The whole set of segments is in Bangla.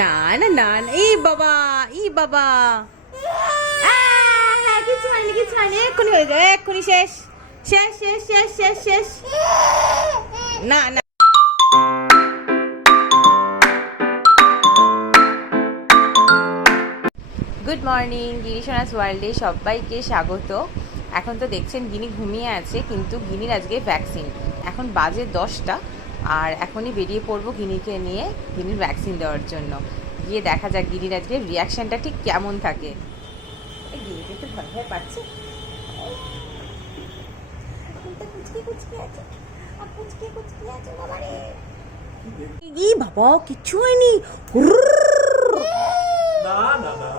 না না না না, এই বাবা, এই বাবা, হ্যাঁ কিছু হয়নি, কিছু হয়নি, এক্ষুনি হয়ে যাবে, এক্ষুনি শেষ, শেষ শেষ শেষ শেষ শেষ। না না, গুড মর্নিং, গিরিশোনাস ওয়ার্ল্ডে সবাইকে স্বাগত। এখন তো দেখছেন গিনি ঘুমিয়ে আছে, কিন্তু গিনির আজকে ভ্যাকসিন। এখন বাজে 10টা, আর এখনই বেরিয়ে পড়বো গিনিকে নিয়ে গিনির ভ্যাকসিন দেওয়ার জন্য। গিয়ে দেখা যাক গিনির আজকে রিয়াকশানটা ঠিক কেমন থাকে। গিনি কিন্তু ভয় ভয় পাচ্ছে, বাবা কিচ্ছু হয়নি। না না না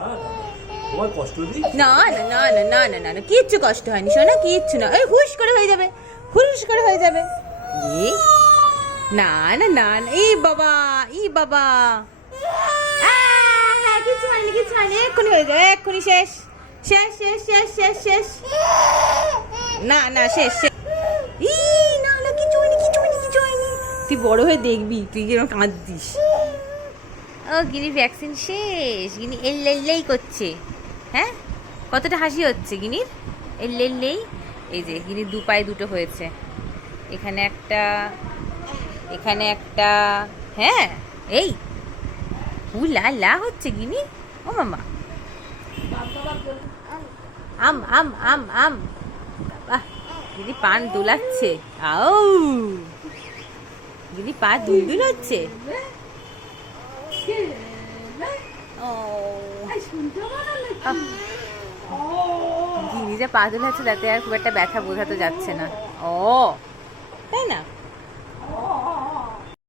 না না না না না, কিচ্ছু কষ্ট হয়নি সোনা, কিচ্ছু না, এই হুশ করে হয়ে যাবে, হুশ করে হয়ে যাবে। না না না না, এই বাবা, এই বাবা, হ্যাঁ কিছু হয়নি, কিছু হয়নি, এক্ষুনি হয়ে যাবে, এক্ষুনি শেষ, শেষ শেষ শেষ শেষ শেষ। না না শেষ শেষ। না না, কিছু হয়নি, কিছু হয়নি, কিছু হয়নি। তুই বড় হয়ে দেখবি, তুই যেন কাঁদছিস। ও গিনি ভ্যাকসিন শেষ, গিনি এল্লেই করছে। হ্যাঁ, কতটা হাসি হচ্ছে গিনির, এল্লেই। এই যে গিনির দু পায়ে দুটো হয়েছে, এখানে একটা, এখানে একটা। হ্যাঁ, এই লা হচ্ছে গিনি। ও মামা, আম আম আম আম, বাহ, গিনি পান দোলাচ্ছে। আও, গিনি পা দুলদুল হচ্ছে। গিনি যে পা দোলাচ্ছে তাতে আর খুব একটা ব্যথা বোঝাতে যাচ্ছে না। ও তাই না।